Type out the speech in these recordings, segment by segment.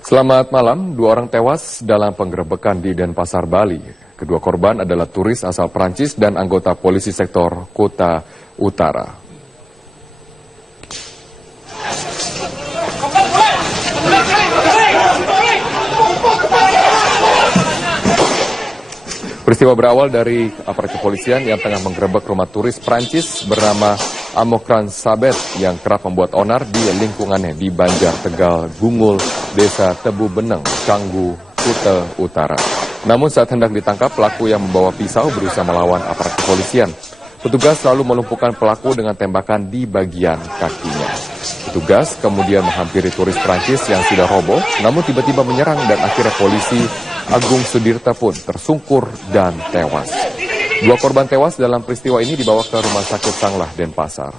Selamat malam, 2 orang tewas dalam penggerebekan di Denpasar, Bali. Kedua korban adalah turis asal Prancis dan anggota polisi sektor Kota Utara. Peristiwa berawal dari aparat kepolisian yang tengah menggerebek rumah turis Prancis bernama Amokran Sabet yang kerap membuat onar di lingkungannya di Banjar, Tegal, Gungul, Desa Tebu Beneng, Canggu, Kota Utara. Namun saat hendak ditangkap, pelaku yang membawa pisau berusaha melawan aparat kepolisian. Petugas lalu melumpuhkan pelaku dengan tembakan di bagian kakinya. Petugas kemudian menghampiri turis Prancis yang sudah roboh, namun tiba-tiba menyerang dan akhirnya polisi Agung Sudirta pun tersungkur dan tewas. 2 korban tewas dalam peristiwa ini dibawa ke Rumah Sakit Sanglah, Denpasar.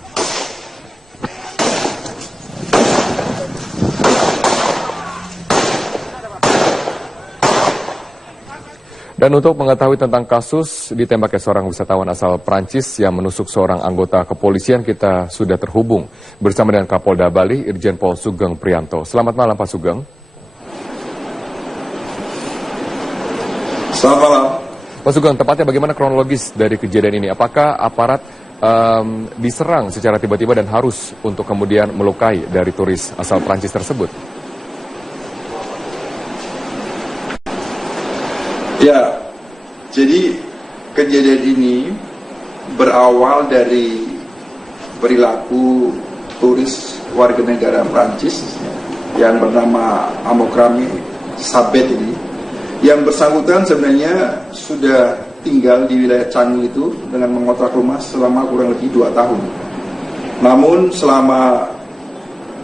Dan untuk mengetahui tentang kasus ditembaknya seorang wisatawan asal Prancis yang menusuk seorang anggota kepolisian, kita sudah terhubung bersama dengan Kapolda Bali, Irjen Pol Sugeng Prianto. Selamat malam, Pak Sugeng. Selamat malam. Pak Sugeng, tepatnya bagaimana kronologis dari kejadian ini? Apakah aparat diserang secara tiba-tiba dan harus untuk kemudian melukai dari turis asal Prancis tersebut? Ya, jadi kejadian ini berawal dari perilaku turis warga negara Prancis yang bernama Amokran Sabet ini. Yang bersangkutan sebenarnya sudah tinggal di wilayah Canggu itu dengan mengontrak rumah selama kurang lebih 2 tahun. Namun selama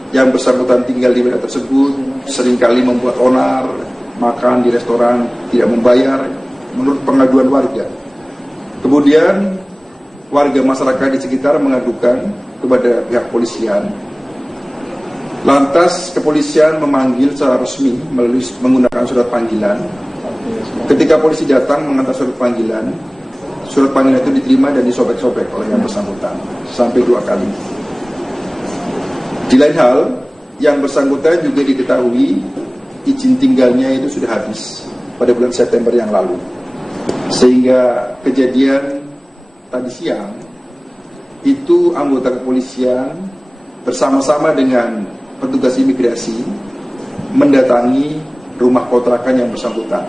yang bersangkutan tinggal di wilayah tersebut seringkali membuat onar, makan di restoran, tidak membayar menurut pengaduan warga. Kemudian warga masyarakat di sekitar mengadukan kepada pihak polisian. Lantas kepolisian memanggil secara resmi melalui menggunakan surat panggilan. Ketika polisi datang mengantar surat panggilan itu diterima dan disobek-sobek oleh yang bersangkutan sampai 2 kali. Di lain hal, yang bersangkutan juga diketahui izin tinggalnya itu sudah habis pada bulan September yang lalu. Sehingga kejadian tadi siang itu anggota kepolisian bersama-sama dengan petugas imigrasi mendatangi rumah kontrakan yang bersangkutan.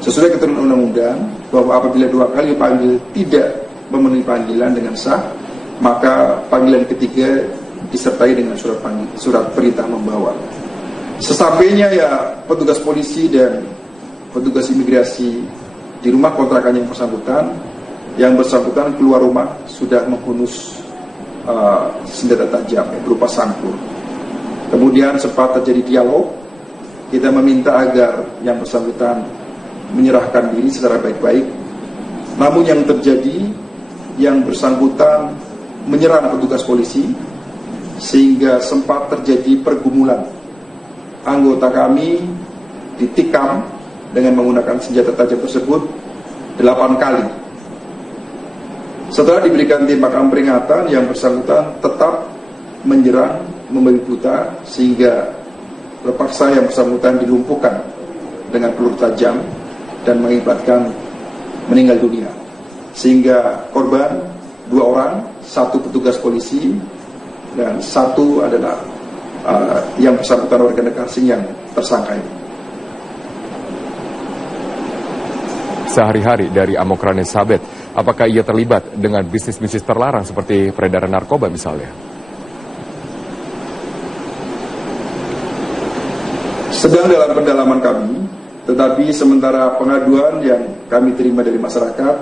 Sesuai ketentuan undang-undang bahwa apabila 2 kali dipanggil tidak memenuhi panggilan dengan sah, maka panggilan ketiga disertai dengan surat perintah membawa. Sesampainya ya petugas polisi dan petugas imigrasi di rumah kontrakan yang bersangkutan keluar rumah sudah menghunus senjata tajam berupa sangkur. Kemudian sempat terjadi dialog, kita meminta agar yang bersangkutan menyerahkan diri secara baik-baik. Namun yang terjadi, yang bersangkutan menyerang petugas polisi sehingga sempat terjadi pergumulan. Anggota kami ditikam dengan menggunakan senjata tajam tersebut 8 kali. Setelah diberikan tembakan peringatan, yang bersangkutan tetap menyerang, membabi buta, sehingga terpaksa yang bersangkutan dilumpuhkan dengan peluru tajam dan mengakibatkan meninggal dunia. Sehingga korban 2 orang, 1 petugas polisi dan 1 adalah yang bersangkutan warga negara asing yang tersangka ini. Sehari-hari dari Amokran Sabet, apakah ia terlibat dengan bisnis-bisnis terlarang seperti peredaran narkoba misalnya? Sedang dalam pendalaman kami, tetapi sementara pengaduan yang kami terima dari masyarakat,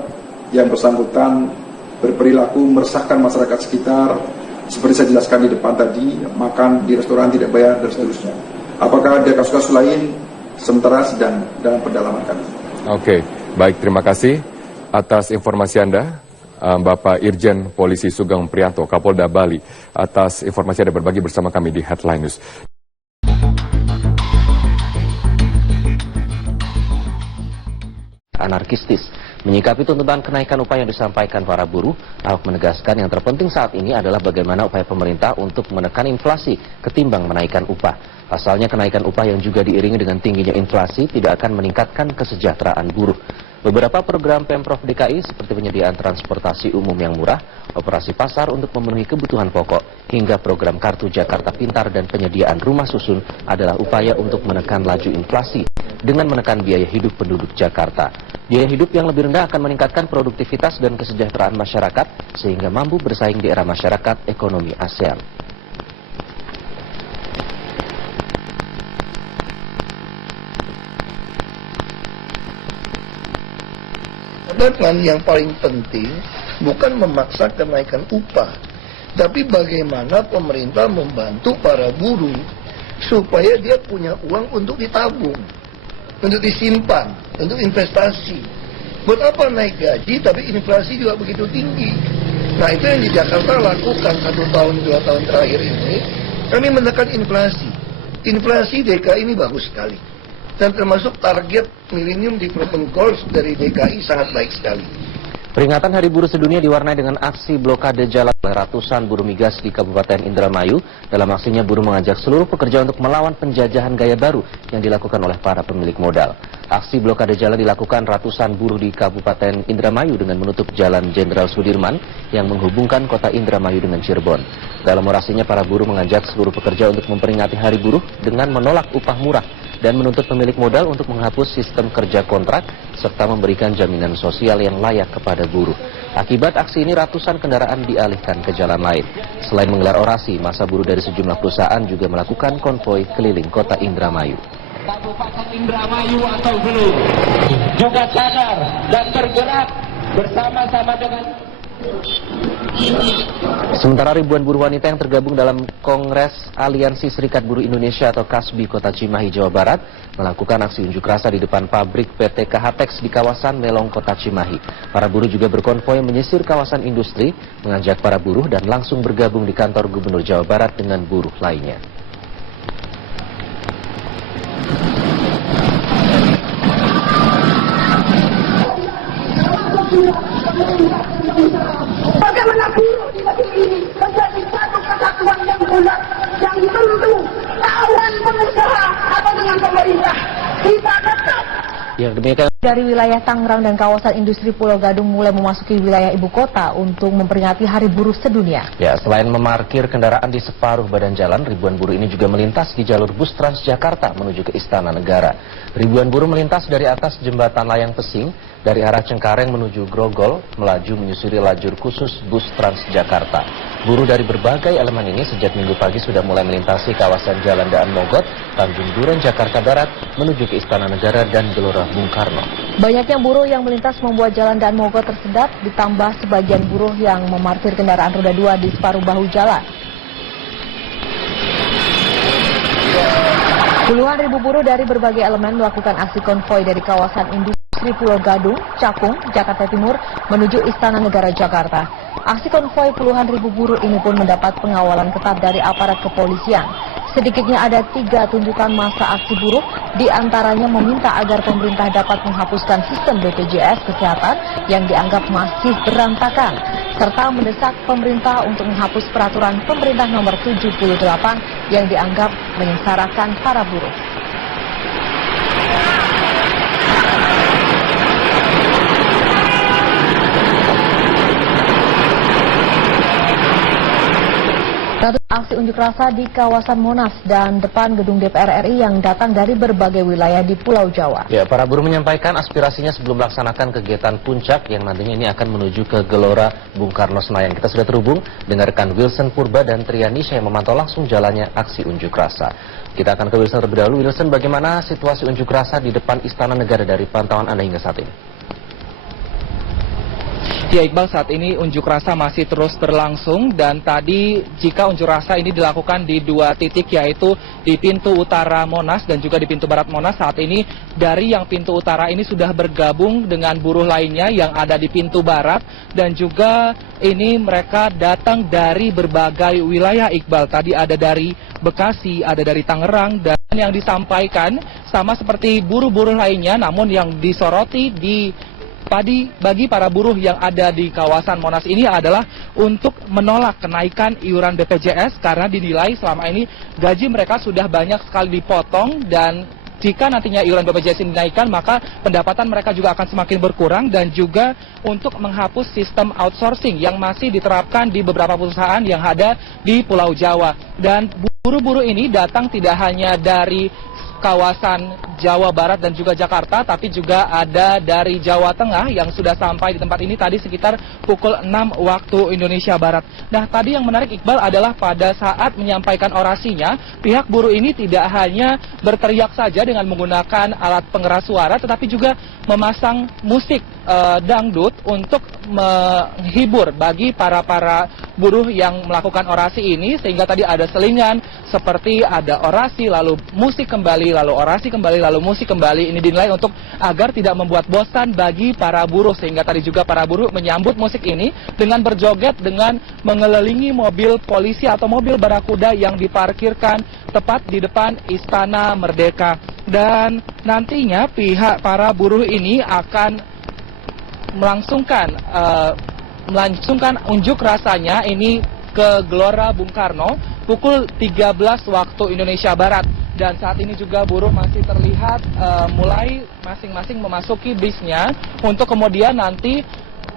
yang bersangkutan berperilaku meresahkan masyarakat sekitar, seperti saya jelaskan di depan tadi, makan di restoran tidak bayar dan seterusnya. Apakah ada kasus-kasus lain? Sementara sedang dalam pendalaman kami. Oke, baik, terima kasih atas informasi Anda, Bapak Irjen Polisi Sugeng Prianto, Kapolda Bali, atas informasi Anda berbagi bersama kami di Headline News. Anarkistis Menyikapi tuntutan kenaikan upah yang disampaikan para buruh, Ahok menegaskan yang terpenting saat ini adalah bagaimana upaya pemerintah untuk menekan inflasi ketimbang menaikkan upah. Pasalnya kenaikan upah yang juga diiringi dengan tingginya inflasi tidak akan meningkatkan kesejahteraan buruh. Beberapa program Pemprov DKI seperti penyediaan transportasi umum yang murah, operasi pasar untuk memenuhi kebutuhan pokok, hingga program Kartu Jakarta Pintar dan penyediaan rumah susun adalah upaya untuk menekan laju inflasi dengan menekan biaya hidup penduduk Jakarta. Biaya hidup yang lebih rendah akan meningkatkan produktivitas dan kesejahteraan masyarakat sehingga mampu bersaing di era masyarakat ekonomi ASEAN. Dan yang paling penting bukan memaksa kenaikan upah, tapi bagaimana pemerintah membantu para buruh supaya dia punya uang untuk ditabung, untuk disimpan, untuk investasi. Buat apa naik gaji tapi inflasi juga begitu tinggi? Nah, itu yang di Jakarta lakukan 1 tahun 2 tahun terakhir ini. Kami menekan inflasi. Inflasi DKI ini bagus sekali. Dan termasuk target Millennium Development Goals dari DKI sangat baik sekali. Peringatan Hari Buruh Sedunia diwarnai dengan aksi blokade jalan oleh ratusan buruh migas di Kabupaten Indramayu. Dalam aksinya, buruh mengajak seluruh pekerja untuk melawan penjajahan gaya baru yang dilakukan oleh para pemilik modal. Aksi blokade jalan dilakukan ratusan buruh di Kabupaten Indramayu dengan menutup Jalan Jenderal Sudirman yang menghubungkan kota Indramayu dengan Cirebon. Dalam orasinya, para buruh mengajak seluruh pekerja untuk memperingati Hari Buruh dengan menolak upah murah dan menuntut pemilik modal untuk menghapus sistem kerja kontrak serta memberikan jaminan sosial yang layak kepada buruh. Akibat aksi ini ratusan kendaraan dialihkan ke jalan lain. Selain menggelar orasi, massa buruh dari sejumlah perusahaan juga melakukan konvoi keliling kota Indramayu. Kabupaten Indramayu atau belum juga sadar dan bergerak bersama-sama dengan. Sementara ribuan buruh wanita yang tergabung dalam Kongres Aliansi Serikat Buruh Indonesia atau KASBI Kota Cimahi, Jawa Barat melakukan aksi unjuk rasa di depan pabrik PT KHTEX di kawasan Melong, Kota Cimahi. Para buruh juga berkonvoi menyisir kawasan industri, mengajak para buruh dan langsung bergabung di kantor Gubernur Jawa Barat dengan buruh lainnya. Bagaimana buruh di negeri ini menjadi satu kesatuan yang bulat, yang tentu lawan pengusaha atau dengan pemerintah. Kita tetap. Ya, demikian. Dari wilayah Tangerang dan kawasan industri Pulau Gadung mulai memasuki wilayah ibu kota untuk memperingati Hari Buruh Sedunia. Ya, selain memarkir kendaraan di separuh badan jalan, ribuan buruh ini juga melintas di jalur bus Transjakarta menuju ke Istana Negara. Ribuan buruh melintas dari atas jembatan Layang Pesing, dari arah Cengkareng menuju Grogol, melaju menyusuri lajur khusus bus Transjakarta. Buruh dari berbagai elemen ini sejak Minggu pagi sudah mulai melintasi kawasan Jalan Daan Mogot, Tanjung Duren, Jakarta Barat, menuju ke Istana Negara dan Gelora Bung Karno. Banyaknya buruh yang melintas membuat Jalan Daan Mogot tersedat, ditambah sebagian buruh yang memarkir kendaraan roda 2 di separuh bahu jalan. Puluhan ribu buruh dari berbagai elemen melakukan aksi konvoi dari kawasan industri Pulau Gadung, Cakung, Jakarta Timur menuju Istana Negara Jakarta. Aksi konvoi puluhan ribu buruh ini pun mendapat pengawalan ketat dari aparat kepolisian. Sedikitnya ada 3 tuntutan massa aksi buruh, diantaranya meminta agar pemerintah dapat menghapuskan sistem BPJS Kesehatan yang dianggap masih berantakan, serta mendesak pemerintah untuk menghapus peraturan pemerintah nomor 78 yang dianggap menyengsarakan para buruh. Aksi unjuk rasa di kawasan Monas dan depan gedung DPR RI yang datang dari berbagai wilayah di Pulau Jawa. Ya, para buruh menyampaikan aspirasinya sebelum melaksanakan kegiatan puncak yang nantinya ini akan menuju ke Gelora Bung Karno Senayan. Kita sudah terhubung dengan rekan Wilson Purba dan Trianisha yang memantau langsung jalannya aksi unjuk rasa. Kita akan ke Wilson terlebih dahulu. Wilson, bagaimana situasi unjuk rasa di depan Istana Negara dari pantauan Anda hingga saat ini? Ya Iqbal, saat ini unjuk rasa masih terus berlangsung dan tadi jika unjuk rasa ini dilakukan di 2 titik yaitu di pintu utara Monas dan juga di pintu barat Monas, saat ini dari yang pintu utara ini sudah bergabung dengan buruh lainnya yang ada di pintu barat dan juga ini mereka datang dari berbagai wilayah Iqbal. Tadi ada dari Bekasi, ada dari Tangerang, dan yang disampaikan sama seperti buruh-buruh lainnya, namun yang disoroti di bagi para buruh yang ada di kawasan Monas ini adalah untuk menolak kenaikan iuran BPJS karena dinilai selama ini gaji mereka sudah banyak sekali dipotong, dan jika nantinya iuran BPJS ini dinaikkan, maka pendapatan mereka juga akan semakin berkurang, dan juga untuk menghapus sistem outsourcing yang masih diterapkan di beberapa perusahaan yang ada di Pulau Jawa. Dan buruh-buruh ini datang tidak hanya dari kawasan Jawa Barat dan juga Jakarta, tapi juga ada dari Jawa Tengah yang sudah sampai di tempat ini tadi sekitar pukul 6 waktu Indonesia Barat. Nah, tadi yang menarik, Iqbal, adalah pada saat menyampaikan orasinya, pihak buruh ini tidak hanya berteriak saja dengan menggunakan alat pengeras suara, tetapi juga memasang musik dangdut untuk menghibur bagi para buruh yang melakukan orasi ini, sehingga tadi ada selingan seperti ada orasi lalu musik kembali, lalu orasi kembali, lalu musik kembali. Ini dinilai untuk agar tidak membuat bosan bagi para buruh, sehingga tadi juga para buruh menyambut musik ini dengan berjoget, dengan mengelilingi mobil polisi atau mobil barakuda yang diparkirkan tepat di depan Istana Merdeka. Dan nantinya pihak para buruh ini akan melangsungkan unjuk rasanya ini ke Gelora Bung Karno pukul 13 waktu Indonesia Barat. Dan saat ini juga buruh masih terlihat mulai masing-masing memasuki bisnya untuk kemudian nanti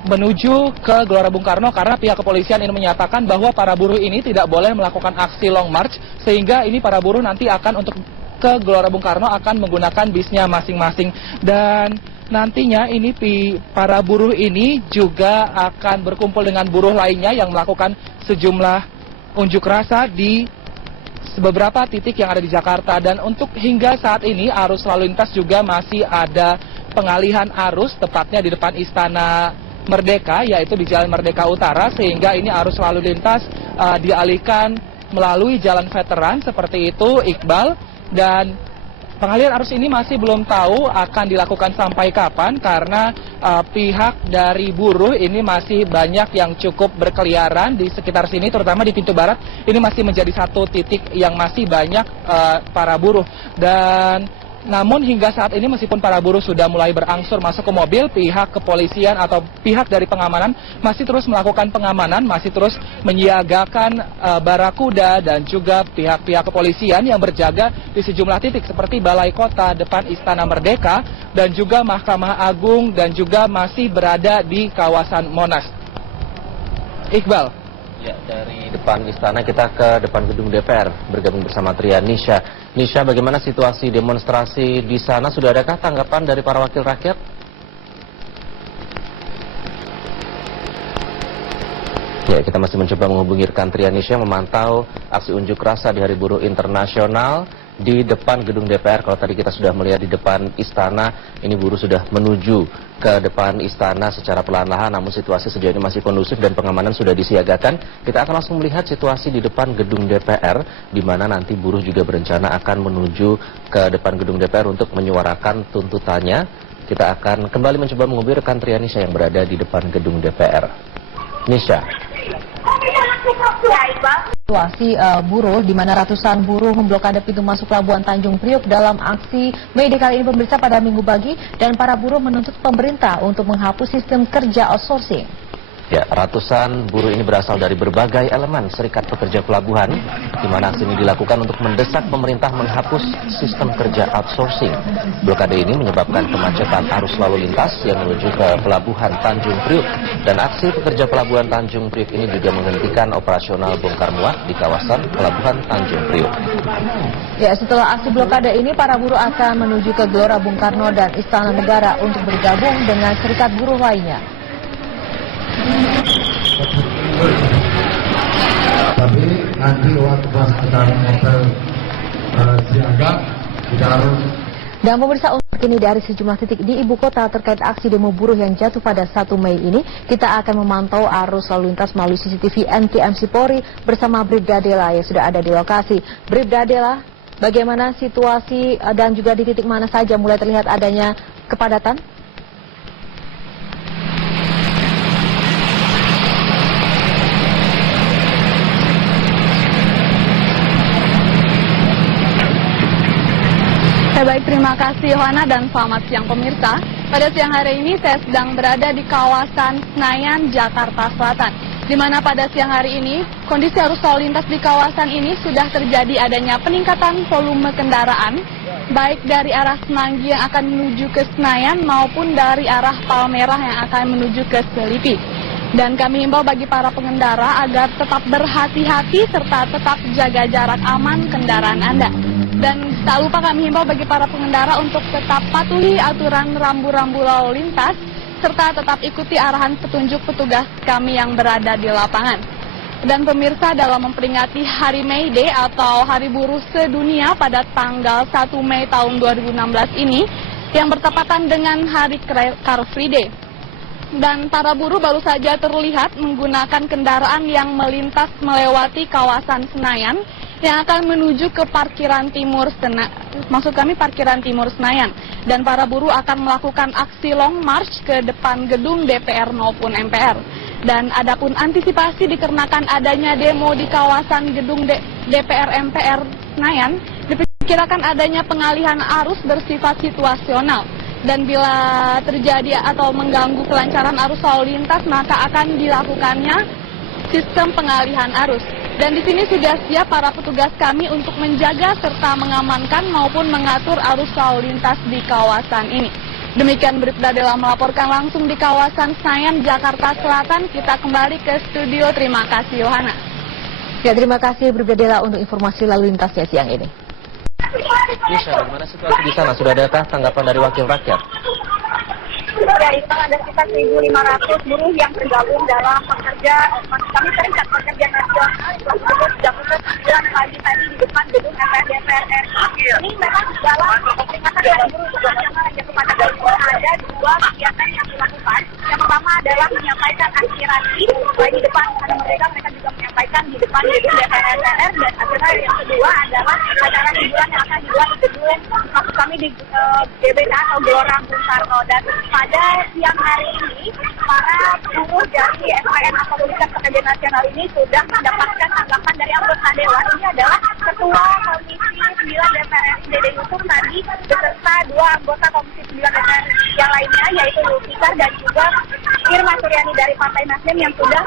menuju ke Gelora Bung Karno, karena pihak kepolisian ini menyatakan bahwa para buruh ini tidak boleh melakukan aksi long march, sehingga ini para buruh nanti akan untuk ke Gelora Bung Karno akan menggunakan bisnya masing-masing. Dan nantinya ini para buruh ini juga akan berkumpul dengan buruh lainnya yang melakukan sejumlah unjuk rasa di beberapa titik yang ada di Jakarta. Dan untuk hingga saat ini arus lalu lintas juga masih ada pengalihan arus tepatnya di depan Istana Merdeka, yaitu di Jalan Merdeka Utara, sehingga ini arus lalu lintas dialihkan melalui Jalan Veteran seperti itu, Iqbal. Dan pengalihan arus ini masih belum tahu akan dilakukan sampai kapan, karena pihak dari buruh ini masih banyak yang cukup berkeliaran di sekitar sini, terutama di pintu barat. Ini masih menjadi satu titik yang masih banyak para buruh. Dan namun hingga saat ini meskipun para buruh sudah mulai berangsur masuk ke mobil, pihak kepolisian atau pihak dari pengamanan masih terus melakukan pengamanan, masih terus menyiagakan barakuda dan juga pihak-pihak kepolisian yang berjaga di sejumlah titik seperti Balai Kota, depan Istana Merdeka, dan juga Mahkamah Agung, dan juga masih berada di kawasan Monas. Iqbal. Ya, dari depan istana kita ke depan gedung DPR bergabung bersama Trian Nisha. Nisha, bagaimana situasi demonstrasi di sana? Sudah adakah tanggapan dari para wakil rakyat? Ya, kita masih mencoba menghubungi rekan Trian Nisha yang memantau aksi unjuk rasa di Hari Buruh Internasional di depan gedung DPR. Kalau tadi kita sudah melihat di depan istana, ini buruh sudah menuju ke depan istana secara perlahan-lahan, namun situasi sejauh ini masih kondusif dan pengamanan sudah disiagakan. Kita akan langsung melihat situasi di depan gedung DPR, di mana nanti buruh juga berencana akan menuju ke depan gedung DPR untuk menyuarakan tuntutannya. Kita akan kembali mencoba menghubungi rekan Trianisha yang berada di depan gedung DPR. Nisha. Situasi buruh di mana ratusan buruh memblokade pintu masuk Pelabuhan Tanjung Priok dalam aksi Mei Day kali ini pemirsa pada Minggu pagi, dan para buruh menuntut pemerintah untuk menghapus sistem kerja outsourcing. Ya, ratusan buruh ini berasal dari berbagai elemen serikat pekerja pelabuhan, di mana aksi ini dilakukan untuk mendesak pemerintah menghapus sistem kerja outsourcing. Blokade ini menyebabkan kemacetan arus lalu lintas yang menuju ke Pelabuhan Tanjung Priok, dan aksi pekerja Pelabuhan Tanjung Priok ini juga menghentikan operasional bongkar muat di kawasan Pelabuhan Tanjung Priok. Ya, setelah aksi blokade ini, para buruh akan menuju ke Gelora Bung Karno dan Istana Negara untuk bergabung dengan serikat buruh lainnya. Tapi nanti waktu kita hotel siaga kita harus. Dan pemirsa, untuk ini dari sejumlah titik di ibu kota terkait aksi demo buruh yang jatuh pada 1 Mei ini, kita akan memantau arus lalu lintas melalui CCTV NTMC Polri bersama Bribda Dela yang sudah ada di lokasi. Bribda Dela, bagaimana situasi dan juga di titik mana saja mulai terlihat adanya kepadatan? Baik, terima kasih Yohana dan selamat siang pemirsa. Pada siang hari ini saya sedang berada di kawasan Senayan, Jakarta Selatan, di mana pada siang hari ini kondisi arus lalu lintas di kawasan ini sudah terjadi adanya peningkatan volume kendaraan, baik dari arah Semanggi yang akan menuju ke Senayan maupun dari arah Palmerah yang akan menuju ke Selipi. Dan kami himbau bagi para pengendara agar tetap berhati-hati serta tetap jaga jarak aman kendaraan Anda. Dan tak lupa kami himbau bagi para pengendara untuk tetap patuhi aturan rambu-rambu lalu lintas serta tetap ikuti arahan petunjuk petugas kami yang berada di lapangan. Dan pemirsa, dalam memperingati Hari May Day atau Hari Buruh Sedunia pada tanggal 1 Mei tahun 2016 ini yang bertepatan dengan Hari Car Free Day. Dan para buruh baru saja terlihat menggunakan kendaraan yang melintas melewati kawasan Senayan yang akan menuju ke parkiran timur parkiran timur Senayan. Dan para buruh akan melakukan aksi long march ke depan gedung DPR maupun MPR. Dan adapun antisipasi dikarenakan adanya demo di kawasan gedung DPR MPR Senayan, diperkirakan adanya pengalihan arus bersifat situasional. Dan bila terjadi atau mengganggu kelancaran arus lalu lintas, maka akan dilakukannya sistem pengalihan arus. Dan di sini sudah siap para petugas kami untuk menjaga serta mengamankan maupun mengatur arus lalu lintas di kawasan ini. Demikian Bribda Dela melaporkan langsung di kawasan Senayan, Jakarta Selatan. Kita kembali ke studio. Terima kasih, Yohana. Ya, terima kasih Bribda Dela untuk informasi lalu lintasnya siang ini. Yusha, bagaimana situasi di sana? Sudah adakah tanggapan dari wakil rakyat? Ya, itu ada sekitar 1.500 buruh yang tergabung dalam kami terikat pekerja nasional yang sudah pukul 9 pagi tadi di depan gedung DPR RI. Ini memang dalam peringatan Hari Buruh Nasional yang kepada buruh ada dua kegiatan yang dilakukan. Yang pertama adalah menyampaikan aspirasi baik di depan Istana Merdeka, mereka juga menyampaikan di depan gedung DPR RI. Dan akhirnya yang kedua adalah acara hiburan yang akan dibuat di gedung maksud kami di GBK atau Gelora Bung Karno. Dan pada siang hari ini para buruh dari SPN atau Serikat Pekerja Nasional ini sudah mendapatkan tanggapan dari anggota dewan. Ini adalah Ketua Komisi 9 DPR RI Dede Yusuf tadi beserta dua anggota Komisi 9 DPR yang lainnya, yaitu Zulfikar dan juga Irma Suryani dari Partai Nasdem yang sudah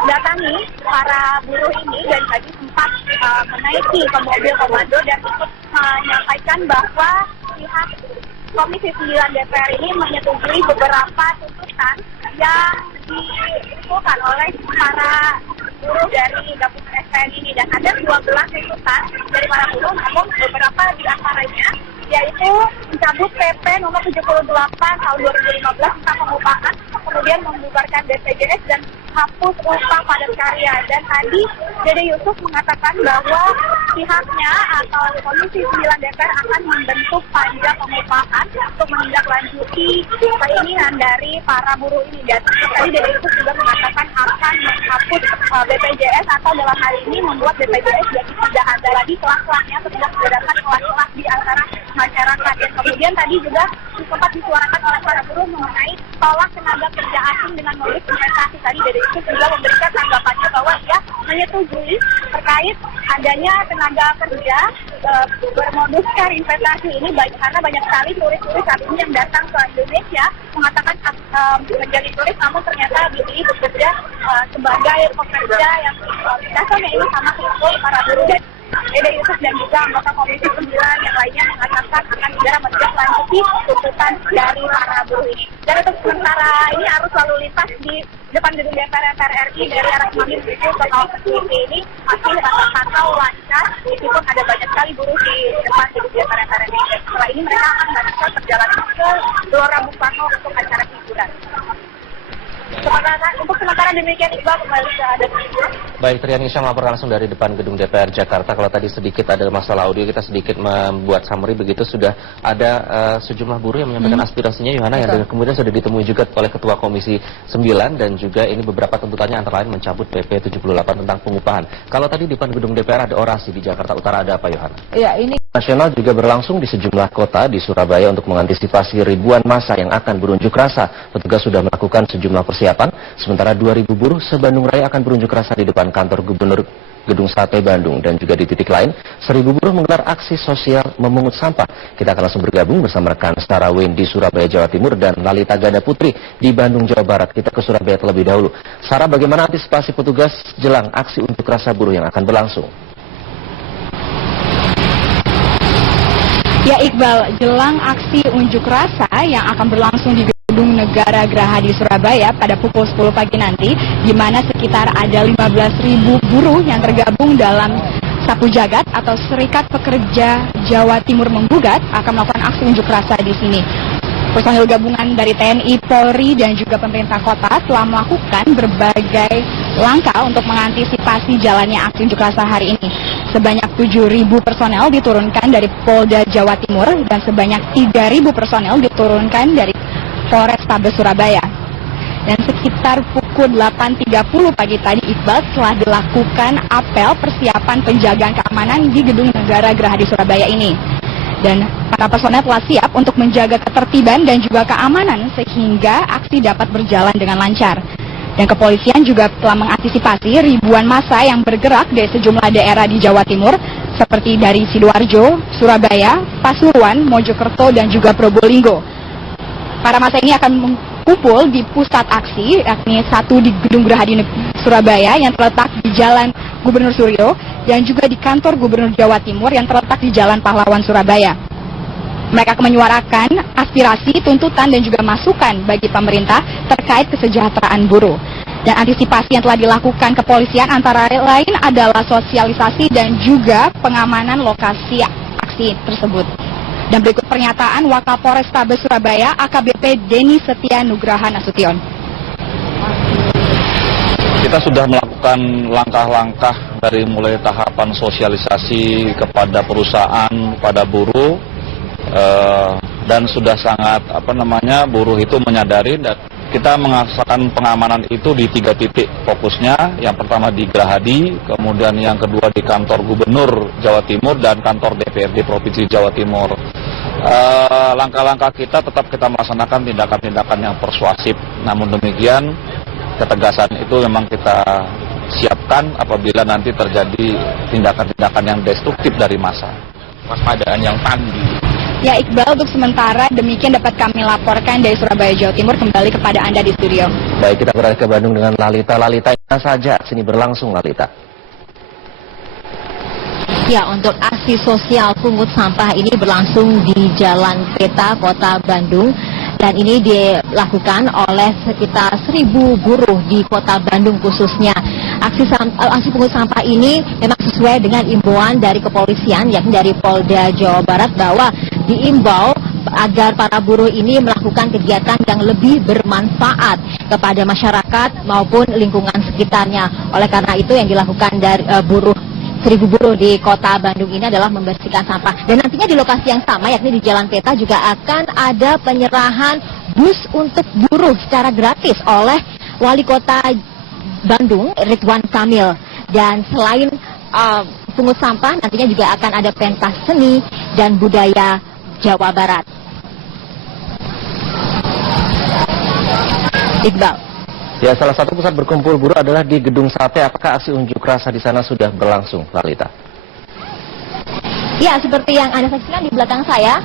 mendatangi para buruh ini dan tadi sempat menaiki ke mobil komando dan ikut menyampaikan bahwa pihak Komisi 9 DPR ini menyetujui beberapa tuntutan yang diusulkan oleh para buruh dari gabungan SPN ini. Dan ada 12 tuntutan dari para buruh, namun beberapa di antaranya yaitu mencabut PP nomor 78 tahun 2015 tentang pengupahan, kemudian membubarkan BPJS dan hapus upah padat karya. Dan tadi Dede Yusuf mengatakan bahwa pihaknya atau Komisi 9 DPR akan membentuk panja pengupahan untuk menindaklanjuti keinginan dari para buruh ini. Dan tadi Dede Yusuf juga mengatakan akan menghapus BPJS atau dalam hal ini membuat BPJS jadi tidak ada lagi kelas-kelasnya atau tidak membedakan kelas-kelas di antara masyarakat. Dan kemudian tadi juga sempat disuarakan oleh para buruh mengenai tolak tenaga kerja asing dengan modus investasi. Tadi Dede Yusuf juga memberikan tanggapannya bahwa ia menyetujui terkait adanya tenaga kerja bermoduskan investasi ini karena banyak sekali turis-turis saat ini yang datang ke Indonesia mengatakan menjadi turis namun ternyata dipilih bekerja sebagai pekerja yang dasarnya ini sama seperti para buruh. Dan Dede Yusuf dan juga anggota Komisi 9 yang lainnya mengatakan akan segera menindaklanjuti tuntutan dari para buruh ini. Dan untuk sementara ini arus lalu lintas di depan gedung DPR RI dari arah Semanggi menuju ke kawasan Selipi ini masih terpantau lancar meskipun ada banyak sekali buruh di depan gedung DPR RI. Setelah ini mereka akan melanjutkan perjalanan ke Gelora Bung Karno untuk acara hiburan. Untuk sementara demikian, Iqbal, kembali ke ada. Baik, Trian Isya melaporkan langsung dari depan gedung DPR Jakarta. Kalau tadi sedikit ada masalah audio, kita sedikit membuat summary begitu. Sudah ada sejumlah buruh yang menyampaikan aspirasinya, Yohana, yang kemudian sudah ditemui juga oleh Ketua Komisi 9 dan juga ini beberapa tuntutannya antara lain mencabut PP 78 tentang pengupahan. Kalau tadi di depan gedung DPR ada orasi, di Jakarta Utara ada apa, Yohana? Ya, ini Nasional juga berlangsung di sejumlah kota di Surabaya untuk mengantisipasi ribuan massa yang akan berunjuk rasa. Petugas sudah melakukan sejumlah persiapan, sementara 2.000 buruh se-Bandung Raya akan berunjuk rasa di depan kantor Gubernur Gedung Sate Bandung. Dan juga di titik lain, 1000 buruh menggelar aksi sosial memungut sampah. Kita akan langsung bergabung bersama rekan Sarah Wen di Surabaya, Jawa Timur, dan Lalita Ganda Putri di Bandung, Jawa Barat. Kita ke Surabaya terlebih dahulu. Sarah, bagaimana antisipasi petugas jelang aksi unjuk rasa buruh yang akan berlangsung? Ya Iqbal, jelang aksi unjuk rasa yang akan berlangsung di Gedung Negara Geraha di Surabaya pada pukul 10 pagi nanti, di mana sekitar ada 15.000 buruh yang tergabung dalam Sapu Jagat atau Serikat Pekerja Jawa Timur Menggugat akan melakukan aksi unjuk rasa di sini. Personil gabungan dari TNI, Polri, dan juga pemerintah kota telah melakukan berbagai langkah untuk mengantisipasi jalannya aksi unjuk rasa hari ini. Sebanyak 7.000 personel diturunkan dari Polda Jawa Timur dan sebanyak 3.000 personel diturunkan dari Polrestabes Surabaya. Dan sekitar pukul 8.30 pagi tadi, Iqbal, telah dilakukan apel persiapan penjagaan keamanan di Gedung Negara Geraha di Surabaya ini. Dan para personel telah siap untuk menjaga ketertiban dan juga keamanan sehingga aksi dapat berjalan dengan lancar. Dan kepolisian juga telah mengantisipasi ribuan massa yang bergerak dari sejumlah daerah di Jawa Timur seperti dari Sidoarjo, Surabaya, Pasuruan, Mojokerto, dan juga Probolinggo. Para massa ini akan mengumpul di pusat aksi, yakni satu di Gedung Geraha di Surabaya yang terletak di Jalan Gubernur Suryo dan juga di kantor Gubernur Jawa Timur yang terletak di Jalan Pahlawan Surabaya. Mereka akan menyuarakan aspirasi, tuntutan, dan juga masukan bagi pemerintah terkait kesejahteraan buruh. Dan antisipasi yang telah dilakukan kepolisian antara lain adalah sosialisasi dan juga pengamanan lokasi aksi tersebut. Dan berikut pernyataan Wakapolrestabes Surabaya AKBP Denny Setia Nugraha Nasution. Kita sudah melakukan langkah-langkah dari mulai tahapan sosialisasi kepada perusahaan, pada buruh, dan sudah sangat buruh itu menyadari, dan kita mengasahkan pengamanan itu di 3 titik fokusnya. Yang pertama di Gerahadi, kemudian yang kedua di kantor Gubernur Jawa Timur dan kantor DPRD Provinsi Jawa Timur. Langkah-langkah kita tetap kita melaksanakan tindakan-tindakan yang persuasif. Namun demikian, ketegasan itu memang kita siapkan apabila nanti terjadi tindakan-tindakan yang destruktif dari massa. Waspadaan yang tangguh. Ya Iqbal, untuk sementara demikian dapat kami laporkan dari Surabaya, Jawa Timur. Kembali kepada Anda di studio. Baik, kita beralih ke Bandung dengan Lalita. Lalita, mana saja aksi ini berlangsung, Lalita? Ya, untuk aksi sosial pungut sampah ini berlangsung di Jalan Peta, Kota Bandung. Dan ini dilakukan oleh sekitar 1.000 buruh di Kota Bandung khususnya. Aksi pungut sampah ini memang sesuai dengan imbauan dari kepolisian, yakni dari Polda Jawa Barat, bahwa diimbau agar para buruh ini melakukan kegiatan yang lebih bermanfaat kepada masyarakat maupun lingkungan sekitarnya. Oleh karena itu yang dilakukan dari buruh 1.000 buruh di Kota Bandung ini adalah membersihkan sampah. Dan nantinya di lokasi yang sama, yakni di Jalan Peta, juga akan ada penyerahan bus untuk buruh secara gratis oleh Wali Kota Bandung, Ridwan Kamil. Dan selain pungut sampah, nantinya juga akan ada pentas seni dan budaya Jawa Barat. Iqbal. Ya, salah satu pusat berkumpul buruh adalah di Gedung Sate. Apakah aksi unjuk rasa di sana sudah berlangsung, Lalita? Ya, seperti yang Anda saksikan di belakang saya,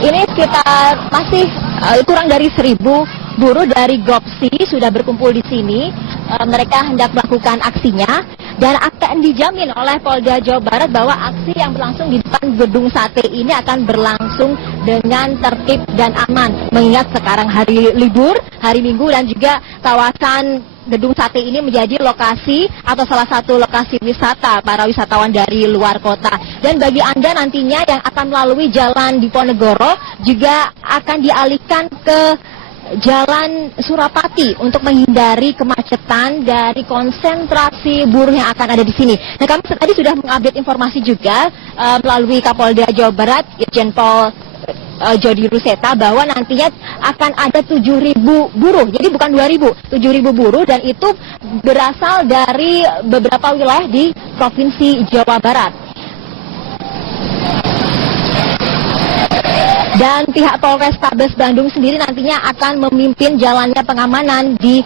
ini sekitar masih kurang dari 1.000 buruh dari GOPSI sudah berkumpul di sini. Mereka hendak melakukan aksinya dan akan dijamin oleh Polda Jawa Barat bahwa aksi yang berlangsung di depan Gedung Sate ini akan berlangsung dengan tertib dan aman. Mengingat sekarang hari libur, hari Minggu, dan juga kawasan Gedung Sate ini menjadi lokasi atau salah satu lokasi wisata para wisatawan dari luar kota. Dan bagi Anda nantinya yang akan melalui Jalan Diponegoro juga akan dialihkan ke Jalan Surapati untuk menghindari kemacetan dari konsentrasi buruh yang akan ada di sini. Nah, kami tadi sudah mengupdate informasi juga melalui Kapolda Jawa Barat, Irjen Pol Jody Ruseta, bahwa nantinya akan ada 7.000 buruh. Jadi bukan 2.000, 7.000 buruh, dan itu berasal dari beberapa wilayah di Provinsi Jawa Barat. Dan pihak Polrestabes Bandung sendiri nantinya akan memimpin jalannya pengamanan di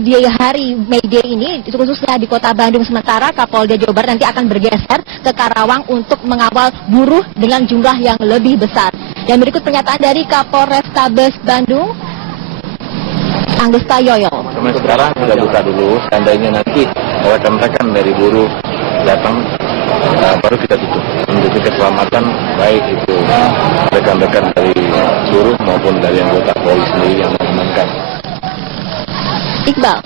di hari May Day ini, khususnya di Kota Bandung, sementara Kapolda Jawa Barat nanti akan bergeser ke Karawang untuk mengawal buruh dengan jumlah yang lebih besar. Dan berikut pernyataan dari Kapolrestabes Bandung, Anggesta Yoyo. Sampai sekarang sudah buka dulu, seandainya nanti rekan-rekan dari buruh datang, baru kita tutup. Menjadi keselamatan baik itu rekan-rekan dari buruh maupun dari anggota polisi sendiri yang mengamankan. Iqbal.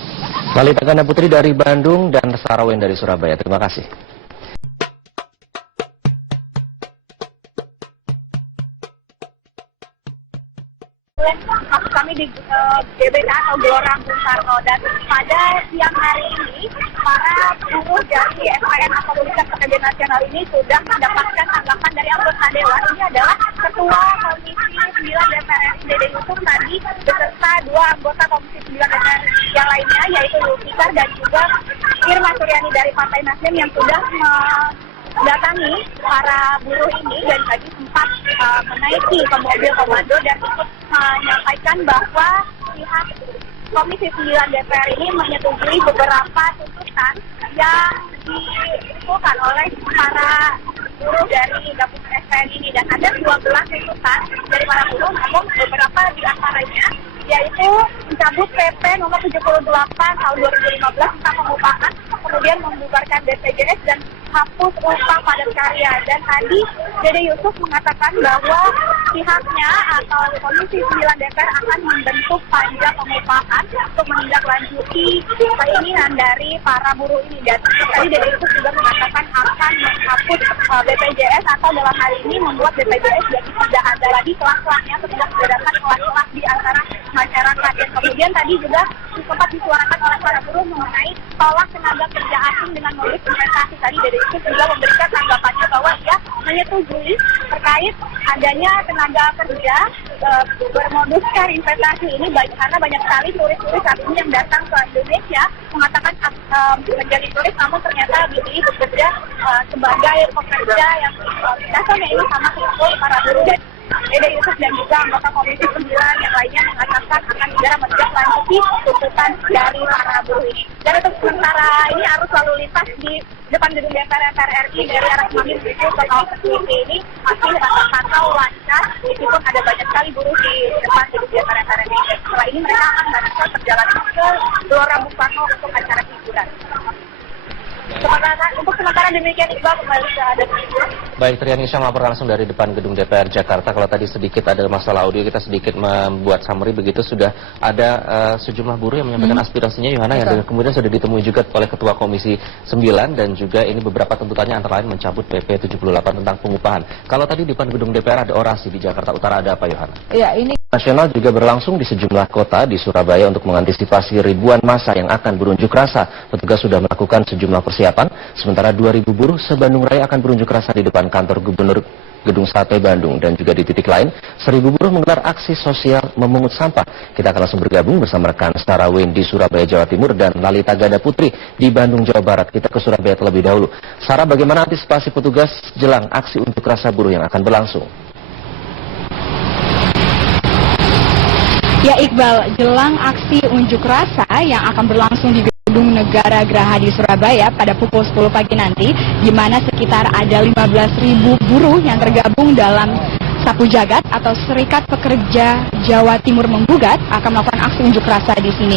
Lalita Ganda Putri dari Bandung dan Sarawen dari Surabaya. Terima kasih. Maksud kami di GBK atau Gelora Bung Karno, dan pada siang hari ini para buruh dari SPN atau Serikat Pekerja Nasional ini sudah mendapatkan tanggapan dari anggota dewan. Ini adalah Ketua Komisi 9 DPR RI Dede Yusuf tadi beserta 2 anggota Komisi 9 DPR yang lainnya, yaitu Zulfikar dan juga Irma Suryani dari Partai Nasdem, yang sudah mendatangi para buruh ini dan tadi sempat menaiki ke mobil komando dan ikut menyampaikan bahwa pihak Komisi 9 DPR ini menyetujui beberapa tuntutan yang diusulkan oleh para buruh dari gabungan SPN ini, dan ada 12 tuntutan dari para buruh, namun beberapa di antaranya yaitu mencabut PP nomor 78 tahun 2015 tentang pengupahan, kemudian membubarkan BPJS dan hapus upah padat karya. Dan tadi Dede Yusuf mengatakan bahwa pihaknya atau Komisi 9 DPR akan membentuk panja pengupahan untuk menindaklanjuti keinginan dari para buruh ini. Dan tadi Dede Yusuf juga mengatakan akan menghapus BPJS atau dalam hal ini membuat BPJS jadi tidak ada lagi kelas-kelasnya, tidak bedakan kelas-kelas di antara masyarakat. Dan kemudian tadi juga sempat disuarakan oleh para buruh mengenai tolak tenaga kerja asing dengan modus investasi. Tadi Dede Yusuf juga memberikan tanggapannya bahwa ia menyetujui terkait adanya tenaga kerja bermoduskan investasi ini, karena banyak sekali turis-turis saat ini yang datang ke Indonesia mengatakan menjadi turis, namun ternyata dipilih bekerja sebagai pekerja yang dasarnya ini sama seperti para buruh. Dan Dede Yusuf dan juga anggota Komisi 9 yang lainnya mengatakan akan segera menindaklanjuti tuntutan dari para buruh ini. Dan untuk sementara ini arus lalu lintas di depan gedung DPR RI dari arah Semanggi menuju ke kawasan Selipi ini masih terpantau lancar, meskipun ada banyak sekali buruh di depan gedung DPR RI. Setelah ini mereka akan melanjutkan perjalanan ke Gelora Bung Karno untuk acara hiburan. Untuk sementara demikian, Iqbal, kembali ke ada. Baik, Triani Syah melaporkan langsung dari depan gedung DPR Jakarta. Kalau tadi sedikit ada masalah audio, kita sedikit membuat summary begitu. Sudah ada sejumlah buruh yang menyampaikan aspirasinya, Yohana, yang kemudian sudah ditemui juga oleh Ketua Komisi 9, dan juga ini beberapa tuntutannya antara lain mencabut PP 78 tentang pengupahan. Kalau tadi di depan gedung DPR ada orasi, di Jakarta Utara ada apa, Yohana? Ya, ini Nasional juga berlangsung di sejumlah kota di Surabaya untuk mengantisipasi ribuan massa yang akan berunjuk rasa. Petugas sudah melakukan sejumlah persiapan, sementara 2.000 buruh se-Bandung Raya akan berunjuk rasa di depan kantor Gubernur Gedung Sate Bandung, dan juga di titik lain 1.000 buruh menggelar aksi sosial memungut sampah. Kita akan langsung bergabung bersama rekan Sarawen di Surabaya, Jawa Timur, dan Lalita Ganda Putri di Bandung, Jawa Barat. Kita ke Surabaya terlebih dahulu. Sarah, bagaimana antisipasi petugas jelang aksi unjuk rasa buruh yang akan berlangsung? Ya, Iqbal, jelang aksi unjuk rasa yang akan berlangsung di Gedung Negara Geraha di Surabaya pada pukul 10 pagi nanti, di mana sekitar ada 15.000 buruh yang tergabung dalam Sapu Jagat atau Serikat Pekerja Jawa Timur Menggugat akan melakukan aksi unjuk rasa di sini.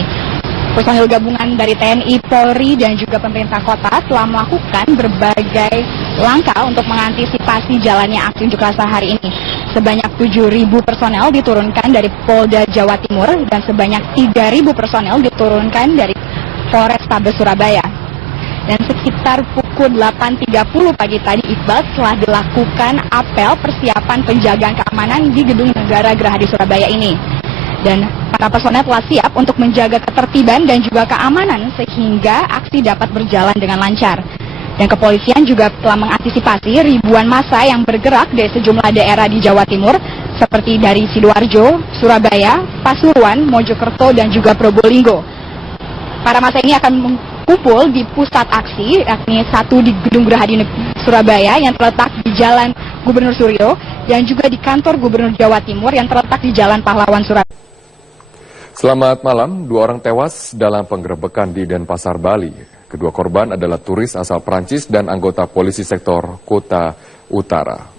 Personil gabungan dari TNI, Polri, dan juga pemerintah kota telah melakukan berbagai langkah untuk mengantisipasi jalannya aksi unjuk rasa hari ini. Sebanyak 7.000 personel diturunkan dari Polda Jawa Timur dan sebanyak 3.000 personel diturunkan dari Polrestabes Surabaya. Dan sekitar pukul 8.30 pagi tadi, Iqbal, telah dilakukan apel persiapan penjagaan keamanan di Gedung Negara Geraha di Surabaya ini. Dan para personel telah siap untuk menjaga ketertiban dan juga keamanan sehingga aksi dapat berjalan dengan lancar. Dan kepolisian juga telah mengantisipasi ribuan massa yang bergerak dari sejumlah daerah di Jawa Timur seperti dari Sidoarjo, Surabaya, Pasuruan, Mojokerto, dan juga Probolinggo. Para massa ini akan kumpul di pusat aksi, yakni satu di Gedung Geraha di Surabaya yang terletak di Jalan Gubernur Suryo, dan juga di kantor Gubernur Jawa Timur yang terletak di Jalan Pahlawan Surabaya. Selamat malam, 2 orang tewas dalam penggerebekan di Denpasar, Bali. Kedua korban adalah turis asal Prancis dan anggota polisi sektor Kota Utara.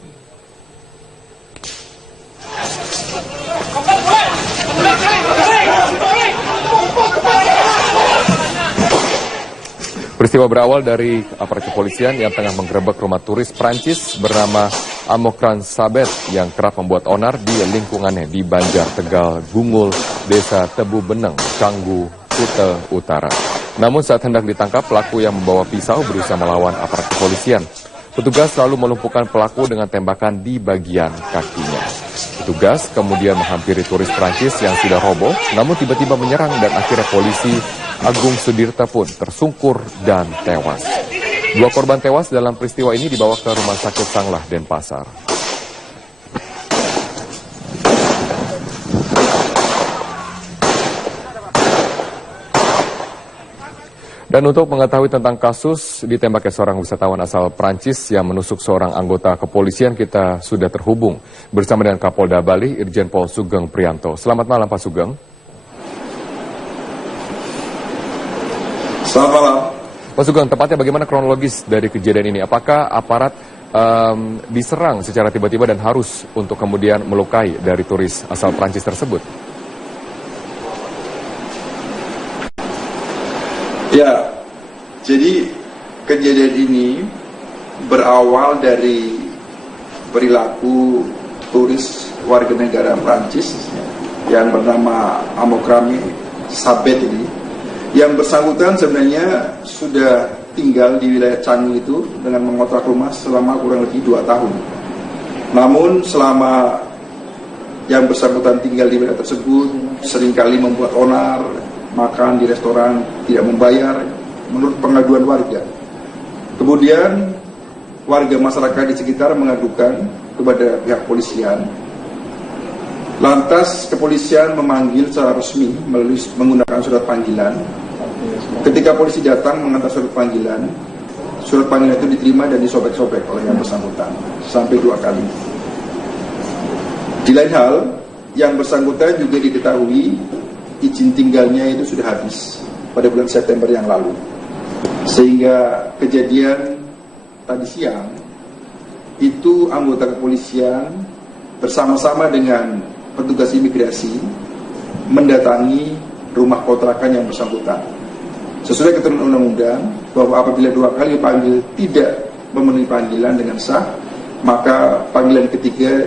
Peristiwa berawal dari aparat kepolisian yang tengah menggerebek rumah turis Prancis bernama Amokran Sabet yang kerap membuat onar di lingkungannya di Banjar, Tegal, Gungul, Desa Tebu Beneng, Canggu, Kuta Utara. Namun saat hendak ditangkap, pelaku yang membawa pisau berusaha melawan aparat kepolisian. Petugas lalu melumpuhkan pelaku dengan tembakan di bagian kakinya. Petugas kemudian menghampiri turis Prancis yang sudah roboh, namun tiba-tiba menyerang dan akhirnya polisi Agung Sudirta pun tersungkur dan tewas. 2 korban tewas dalam peristiwa ini dibawa ke Rumah Sakit Sanglah, Denpasar. Dan untuk mengetahui tentang kasus ditembaknya seorang wisatawan asal Prancis yang menusuk seorang anggota kepolisian, kita sudah terhubung bersama dengan Kapolda Bali, Irjen Pol Sugeng Prianto. Selamat malam, Pak Sugeng. Selamat malam. Pak Sugeng, tepatnya bagaimana kronologis dari kejadian ini? Apakah aparat diserang secara tiba-tiba dan harus untuk kemudian melukai dari turis asal Prancis tersebut? Ya, jadi kejadian ini berawal dari perilaku turis warga negara Prancis yang bernama Amokran Sabet ini. Yang bersangkutan sebenarnya sudah tinggal di wilayah Canggu itu dengan mengontrak rumah selama kurang lebih 2 tahun. Namun selama yang bersangkutan tinggal di wilayah tersebut seringkali membuat onar, makan di restoran, tidak membayar menurut pengaduan warga. Kemudian warga masyarakat di sekitar mengadukan kepada pihak polisian. Lantas kepolisian memanggil secara resmi melalui menggunakan surat panggilan. Ketika polisi datang mengantar surat panggilan itu diterima dan disobek-sobek oleh yang bersangkutan sampai 2 kali. Di lain hal, yang bersangkutan juga diketahui izin tinggalnya itu sudah habis pada bulan September yang lalu. Sehingga kejadian tadi siang itu anggota kepolisian bersama-sama dengan petugas imigrasi mendatangi rumah kontrakan yang bersangkutan. Sesuai ketentuan undang-undang bahwa apabila 2 kali dipanggil tidak memenuhi panggilan dengan sah, maka panggilan ketiga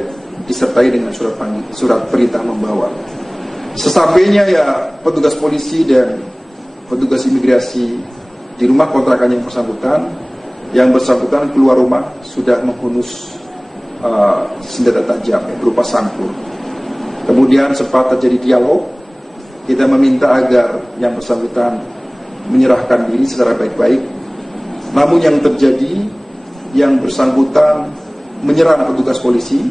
disertai dengan surat perintah membawa. Sesampainya ya petugas polisi dan petugas imigrasi di rumah kontrakan yang bersangkutan keluar rumah sudah menghunus senjata tajam berupa sangkur. Kemudian sempat terjadi dialog, kita meminta agar yang bersangkutan menyerahkan diri secara baik-baik. Namun yang terjadi, yang bersangkutan menyerang petugas polisi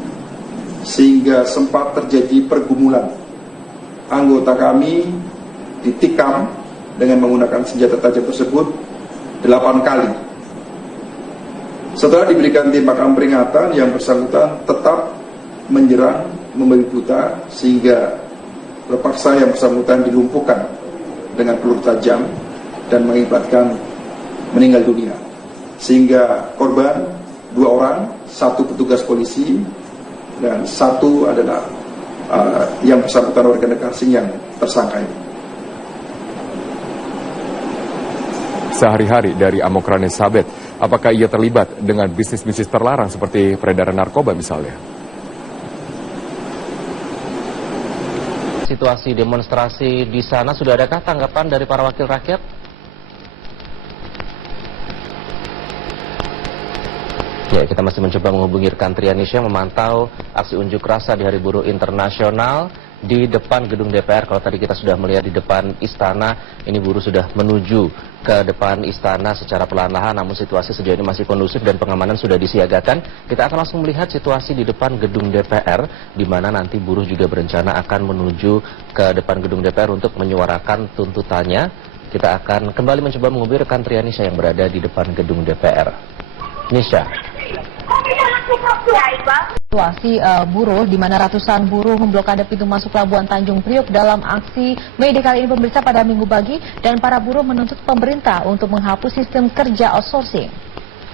sehingga sempat terjadi pergumulan. Anggota kami ditikam dengan menggunakan senjata tajam tersebut 8 kali. Setelah diberikan tembakan peringatan, yang bersangkutan tetap menyerang, membabi buta, sehingga terpaksa yang bersangkutan dilumpuhkan dengan peluru tajam dan mengakibatkan meninggal dunia. Sehingga korban 2 orang, 1 petugas polisi dan 1 adalah yang bersangkutan warga negara asing yang tersangka ini. Sehari-hari dari Amokran Sabet, apakah ia terlibat dengan bisnis-bisnis terlarang seperti peredaran narkoba misalnya? Situasi demonstrasi di sana, sudah adakah tanggapan dari para wakil rakyat? Ya, kita masih mencoba menghubungi rekan Trianisha yang memantau aksi unjuk rasa di Hari Buruh Internasional di depan gedung DPR. Kalau tadi kita sudah melihat di depan istana, ini buruh sudah menuju ke depan istana secara perlahan-lahan, namun situasi sejauh ini masih kondusif dan pengamanan sudah disiagakan. Kita akan langsung melihat situasi di depan gedung DPR, di mana nanti buruh juga berencana akan menuju ke depan gedung DPR untuk menyuarakan tuntutannya. Kita akan kembali mencoba menghubungi rekan Trianisha yang berada di depan gedung DPR. Nisha. situasi buruh di mana ratusan buruh memblokade pintu masuk Pelabuhan Tanjung Priok dalam aksi May Day kali ini pemirsa pada Minggu pagi, dan para buruh menuntut pemerintah untuk menghapus sistem kerja outsourcing.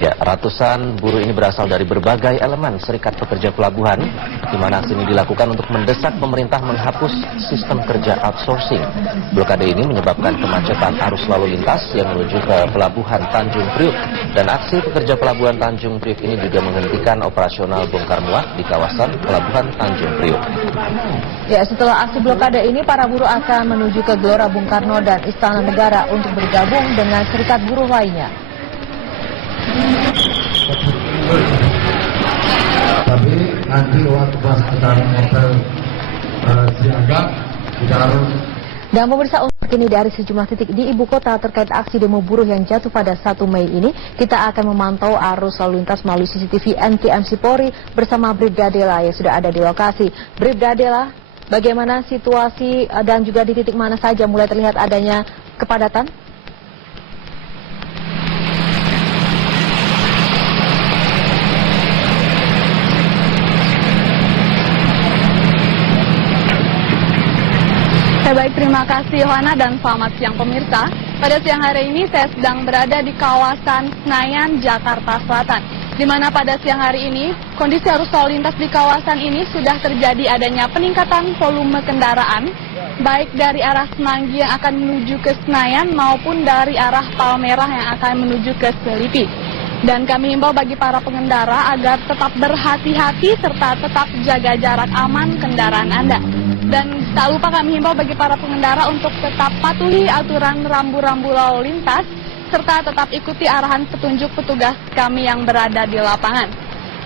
Ya, ratusan buruh ini berasal dari berbagai elemen serikat pekerja pelabuhan, di mana aksi ini dilakukan untuk mendesak pemerintah menghapus sistem kerja outsourcing. Blokade ini menyebabkan kemacetan arus lalu lintas yang menuju ke Pelabuhan Tanjung Priok, dan aksi pekerja Pelabuhan Tanjung Priok ini juga menghentikan operasional bongkar muat di kawasan Pelabuhan Tanjung Priok. Ya, setelah aksi blokade ini, para buruh akan menuju ke Gelora Bung Karno dan Istana Negara untuk bergabung dengan serikat buruh lainnya. Tapi nanti waktu pas kita mobil siaga kita harus. Dan pemirsa, untuk terkini dari sejumlah titik di ibu kota terkait aksi demo buruh yang jatuh pada 1 Mei ini, kita akan memantau arus lalu lintas melalui CCTV NTMC Polri bersama Bribda Dela yang sudah ada di lokasi. Bribda Dela, bagaimana situasi dan juga di titik mana saja mulai terlihat adanya kepadatan? Baik, terima kasih Yohana dan selamat siang pemirsa. Pada siang hari ini saya sedang berada di kawasan Senayan, Jakarta Selatan, di mana pada siang hari ini kondisi arus lalu lintas di kawasan ini sudah terjadi adanya peningkatan volume kendaraan, baik dari arah Semanggi yang akan menuju ke Senayan maupun dari arah Palmerah yang akan menuju ke Selipi. Dan kami himbau bagi para pengendara agar tetap berhati-hati serta tetap jaga jarak aman kendaraan Anda. Dan tak lupa kami himbau bagi para pengendara untuk tetap patuhi aturan rambu-rambu lalu lintas serta tetap ikuti arahan petunjuk petugas kami yang berada di lapangan.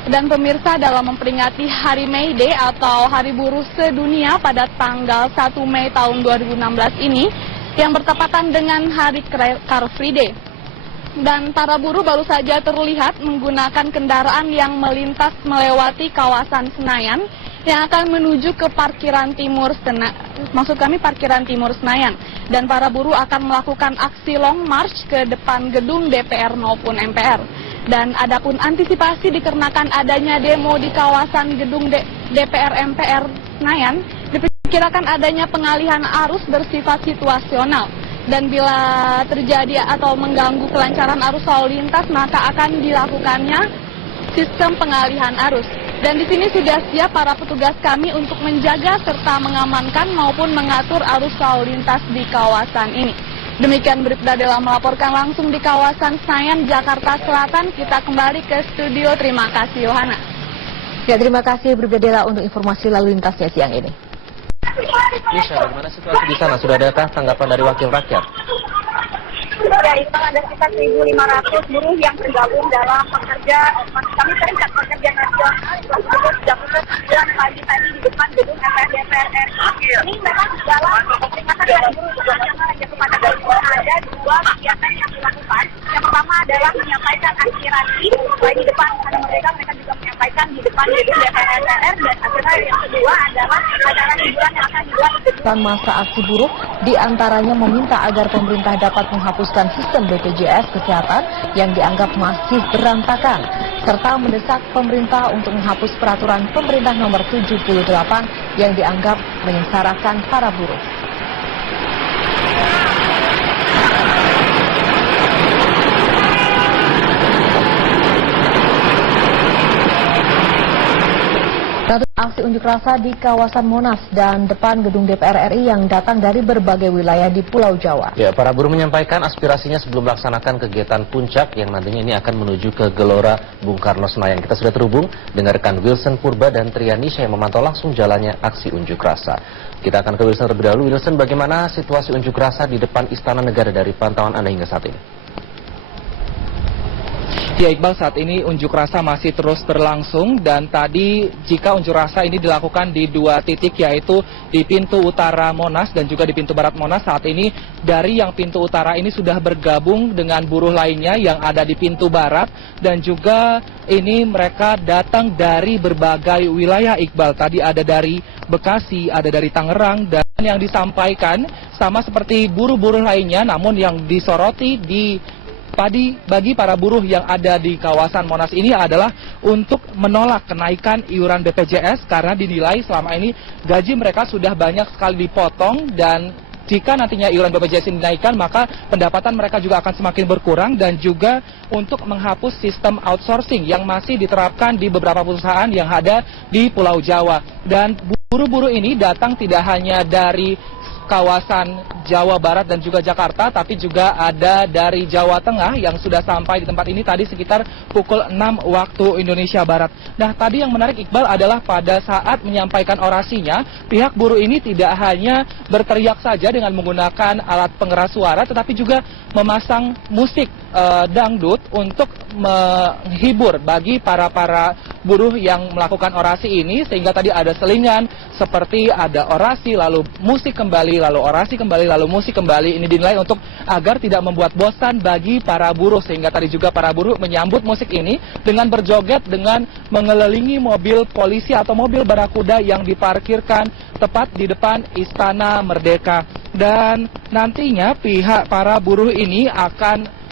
Dan pemirsa, dalam memperingati Hari May Day atau Hari Buruh Sedunia pada tanggal 1 Mei tahun 2016 ini yang bertepatan dengan Hari Car Free Day. Dan para buruh baru saja terlihat menggunakan kendaraan yang melintas melewati kawasan Senayan yang akan menuju ke parkiran timur parkiran timur Senayan. Dan para buruh akan melakukan aksi long march ke depan gedung DPR maupun MPR. Dan adapun antisipasi dikarenakan adanya demo di kawasan gedung DPR MPR Senayan, diperkirakan adanya pengalihan arus bersifat situasional. Dan bila terjadi atau mengganggu kelancaran arus lalu lintas, maka akan dilakukannya sistem pengalihan arus. Dan di sini sudah siap para petugas kami untuk menjaga serta mengamankan maupun mengatur arus lalu lintas di kawasan ini. Demikian Bribda Dela melaporkan langsung di kawasan Senayan, Jakarta Selatan. Kita kembali ke studio. Terima kasih Yohana. Ya, terima kasih Bribda Dela untuk informasi lalu lintasnya siang ini. Yusha, bagaimana situasi di sana? Sudah adakah tanggapan dari wakil rakyat? Ya, itu ada sekitar 1.500 buruh yang tergabung dalam kami serikat pekerja nasional jam 9 pagi tadi di depan gedung DPR RI. Ini memang dalam peringatan Hari Buruh Nasional yang kepada buruh ada 2 kegiatan yang dilakukan. Yang pertama adalah menyampaikan aspirasi baik di depan mereka juga menyampaikan di depan gedung DPR dan akhirnya yang kedua adalah acara hiburan yang akan dilakukan. Masa aksi buruh diantaranya meminta agar pemerintah dapat menghapuskan sistem BPJS Kesehatan yang dianggap masih berantakan, serta mendesak pemerintah untuk menghapus peraturan pemerintah nomor 78 yang dianggap menyengsarakan para buruh. Aksi unjuk rasa di kawasan Monas dan depan gedung DPR RI yang datang dari berbagai wilayah di Pulau Jawa. Ya, para buruh menyampaikan aspirasinya sebelum melaksanakan kegiatan puncak yang nantinya ini akan menuju ke Gelora Bung Karno Senayan. Kita sudah terhubung dengan rekan Wilson Purba dan Trianisha yang memantau langsung jalannya aksi unjuk rasa. Kita akan ke Wilson terlebih dahulu. Wilson, bagaimana situasi unjuk rasa di depan Istana Negara dari pantauan Anda hingga saat ini? Ya Iqbal, saat ini unjuk rasa masih terus berlangsung dan tadi jika unjuk rasa ini dilakukan di 2 titik yaitu di pintu utara Monas dan juga di pintu barat Monas, saat ini dari yang pintu utara ini sudah bergabung dengan buruh lainnya yang ada di pintu barat dan juga ini mereka datang dari berbagai wilayah Iqbal. Tadi ada dari Bekasi, ada dari Tangerang, dan yang disampaikan sama seperti buruh-buruh lainnya, namun yang disoroti di bagi para buruh yang ada di kawasan Monas ini adalah untuk menolak kenaikan iuran BPJS karena dinilai selama ini gaji mereka sudah banyak sekali dipotong, dan jika nantinya iuran BPJS ini dinaikkan, maka pendapatan mereka juga akan semakin berkurang, dan juga untuk menghapus sistem outsourcing yang masih diterapkan di beberapa perusahaan yang ada di Pulau Jawa. Dan buruh-buruh ini datang tidak hanya dari kawasan Jawa Barat dan juga Jakarta, tapi juga ada dari Jawa Tengah yang sudah sampai di tempat ini tadi sekitar pukul 6 waktu Indonesia Barat. Nah, tadi yang menarik, Iqbal, adalah pada saat menyampaikan orasinya, pihak buruh ini tidak hanya berteriak saja dengan menggunakan alat pengeras suara, tetapi juga memasang musik dangdut untuk menghibur bagi para buruh yang melakukan orasi ini, sehingga tadi ada selingan seperti ada orasi lalu musik kembali, lalu orasi kembali, lalu musik kembali. Ini dinilai untuk agar tidak membuat bosan bagi para buruh, sehingga tadi juga para buruh menyambut musik ini dengan berjoget dengan mengelilingi mobil polisi atau mobil barakuda yang diparkirkan tepat di depan Istana Merdeka. Dan nantinya pihak para buruh ini akan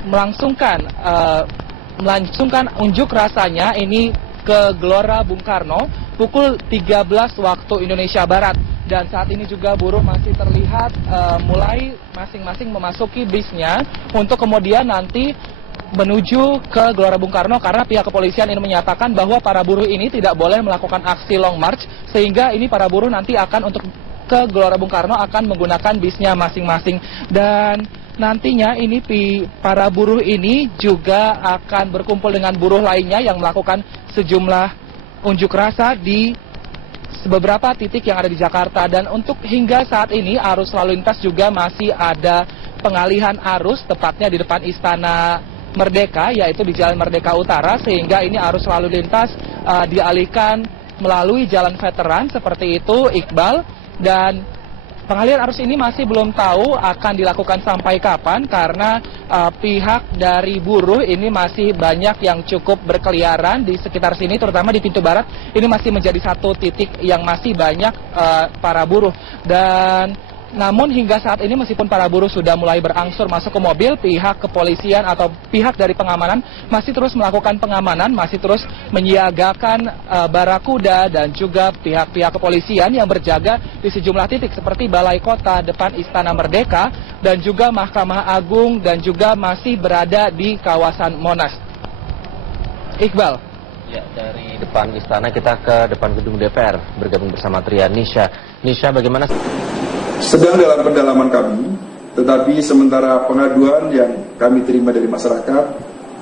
melangsungkan unjuk rasanya ini ke Gelora Bung Karno pukul 13 waktu Indonesia Barat. Dan saat ini juga buruh masih terlihat mulai masing-masing memasuki bisnya untuk kemudian nanti menuju ke Gelora Bung Karno, karena pihak kepolisian ini menyatakan bahwa para buruh ini tidak boleh melakukan aksi long march, sehingga ini para buruh nanti akan untuk ke Gelora Bung Karno akan menggunakan bisnya masing-masing. Dan nantinya ini para buruh ini juga akan berkumpul dengan buruh lainnya yang melakukan sejumlah unjuk rasa di beberapa titik yang ada di Jakarta. Dan untuk hingga saat ini arus lalu lintas juga masih ada pengalihan arus tepatnya di depan Istana Merdeka, yaitu di Jalan Merdeka Utara, sehingga ini arus lalu lintas dialihkan melalui Jalan Veteran seperti itu, Iqbal. Dan pengalihan arus ini masih belum tahu akan dilakukan sampai kapan, karena pihak dari buruh ini masih banyak yang cukup berkeliaran di sekitar sini, terutama di pintu barat. Ini masih menjadi satu titik yang masih banyak para buruh. Dan namun hingga saat ini meskipun para buruh sudah mulai berangsur masuk ke mobil, pihak kepolisian atau pihak dari pengamanan masih terus melakukan pengamanan, masih terus menyiagakan barakuda dan juga pihak-pihak kepolisian yang berjaga di sejumlah titik seperti Balai Kota, depan Istana Merdeka, dan juga Mahkamah Agung, dan juga masih berada di kawasan Monas. Iqbal. Ya, dari depan istana kita ke depan gedung DPR, bergabung bersama Trian Nisha. Nisha, bagaimana? Sedang dalam pendalaman kami, tetapi sementara pengaduan yang kami terima dari masyarakat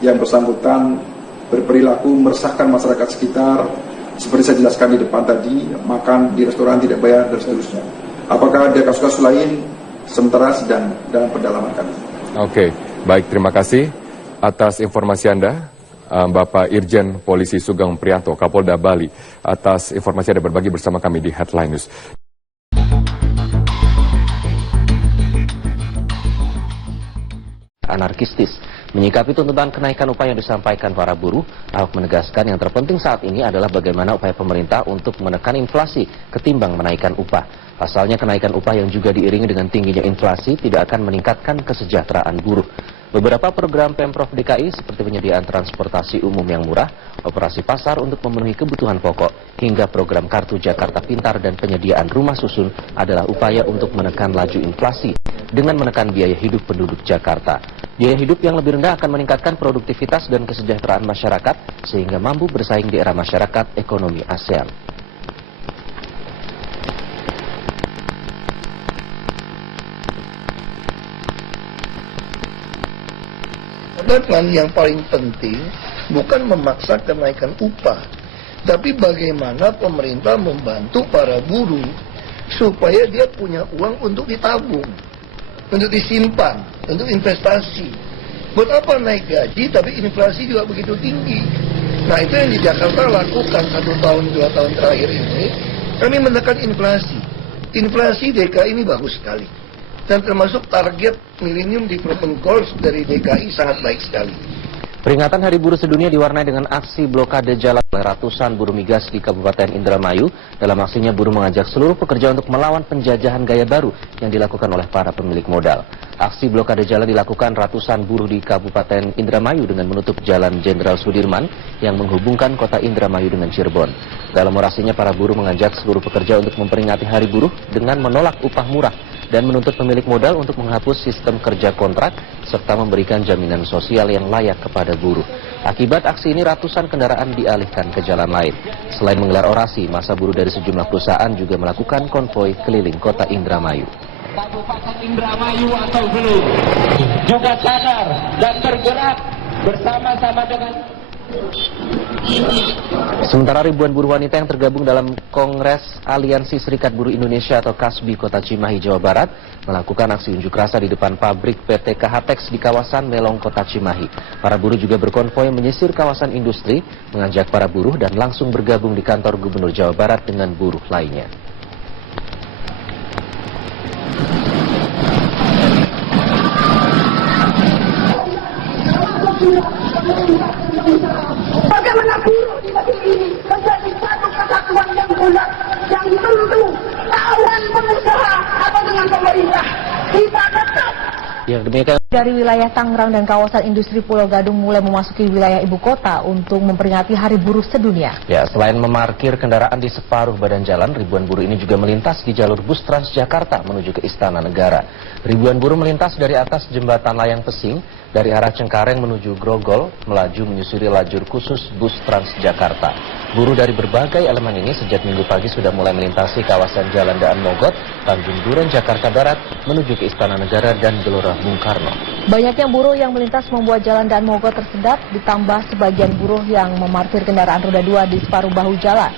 yang bersangkutan berperilaku meresahkan masyarakat sekitar, seperti saya jelaskan di depan tadi, makan di restoran tidak bayar dan seterusnya. Apakah ada kasus-kasus lain? Sementara sedang dalam pendalaman kami. Oke, baik, terima kasih atas informasi Anda, Bapak Irjen Polisi Sugeng Prianto, Kapolda Bali, atas informasi Anda berbagi bersama kami di Headline News. Anarkistis. Menyikapi tuntutan kenaikan upah yang disampaikan para buruh, Ahok menegaskan yang terpenting saat ini adalah bagaimana upaya pemerintah untuk menekan inflasi ketimbang menaikkan upah. Pasalnya kenaikan upah yang juga diiringi dengan tingginya inflasi tidak akan meningkatkan kesejahteraan buruh. Beberapa program Pemprov DKI seperti penyediaan transportasi umum yang murah, operasi pasar untuk memenuhi kebutuhan pokok, hingga program Kartu Jakarta Pintar dan penyediaan rumah susun adalah upaya untuk menekan laju inflasi dengan menekan biaya hidup penduduk Jakarta. Biaya hidup yang lebih rendah akan meningkatkan produktivitas dan kesejahteraan masyarakat sehingga mampu bersaing di era masyarakat ekonomi ASEAN. Dengan yang paling penting bukan memaksa kenaikan upah, tapi bagaimana pemerintah membantu para buruh supaya dia punya uang untuk ditabung, untuk disimpan, untuk investasi. Buat apa naik gaji tapi inflasi juga begitu tinggi? Nah, itu yang di Jakarta lakukan 1 tahun 2 tahun terakhir ini. Kami menekan inflasi. Inflasi DKI ini bagus sekali. Dan termasuk target Millennium Development Goals dari DKI sangat baik sekali. Peringatan Hari Buruh Sedunia diwarnai dengan aksi blokade jalan oleh ratusan buruh migas di Kabupaten Indramayu. Dalam aksinya, buruh mengajak seluruh pekerja untuk melawan penjajahan gaya baru yang dilakukan oleh para pemilik modal. Aksi blokade jalan dilakukan ratusan buruh di Kabupaten Indramayu dengan menutup Jalan Jenderal Sudirman yang menghubungkan kota Indramayu dengan Cirebon. Dalam orasinya, para buruh mengajak seluruh pekerja untuk memperingati Hari Buruh dengan menolak upah murah dan menuntut pemilik modal untuk menghapus sistem kerja kontrak serta memberikan jaminan sosial yang layak kepada buruh. Akibat aksi ini ratusan kendaraan dialihkan ke jalan lain. Selain menggelar orasi, massa buruh dari sejumlah perusahaan juga melakukan konvoi keliling kota Indramayu. Kabupaten Indramayu atau belum juga sadar dan bergerak bersama-sama dengan Sementara ribuan buruh wanita yang tergabung dalam Kongres Aliansi Serikat Buruh Indonesia atau KASBI Kota Cimahi, Jawa Barat melakukan aksi unjuk rasa di depan pabrik PT KHTEX di kawasan Melong, Kota Cimahi. Para buruh juga berkonvoi menyisir kawasan industri, mengajak para buruh dan langsung bergabung di kantor Gubernur Jawa Barat dengan buruh lainnya. Bagaimana buruh di negeri ini menjadi satu kesatuan yang bulat, yang tentu lawan pengusaha atau dengan pemerintah. Kita tetap. Ya, demikian. Dari wilayah Tangerang dan kawasan industri Pulau Gadung mulai memasuki wilayah ibu kota untuk memperingati Hari Buruh Sedunia. Ya, selain memarkir kendaraan di separuh badan jalan, ribuan buruh ini juga melintas di jalur bus Transjakarta menuju ke Istana Negara. Ribuan buruh melintas dari atas jembatan Layang Pesing, dari arah Cengkareng menuju Grogol, melaju menyusuri lajur khusus bus Transjakarta. Buruh dari berbagai elemen ini sejak Minggu pagi sudah mulai melintasi kawasan Jalan Daan Mogot, Tanjung Duren, Jakarta Barat, menuju ke Istana Negara dan Gelora Bung Karno. Banyaknya buruh yang melintas membuat Jalan Daan Mogot tersendat, ditambah sebagian buruh yang memarkir kendaraan roda 2 di separuh bahu jalan.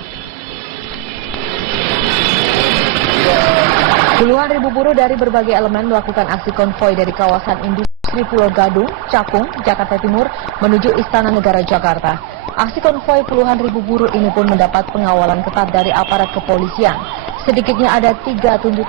Puluhan ribu buruh dari berbagai elemen melakukan aksi konvoi dari kawasan industri Pulau Gadung, Cakung, Jakarta Timur menuju Istana Negara Jakarta. Aksi konvoi puluhan ribu buruh ini pun mendapat pengawalan ketat dari aparat kepolisian. Sedikitnya ada 3 tuntutan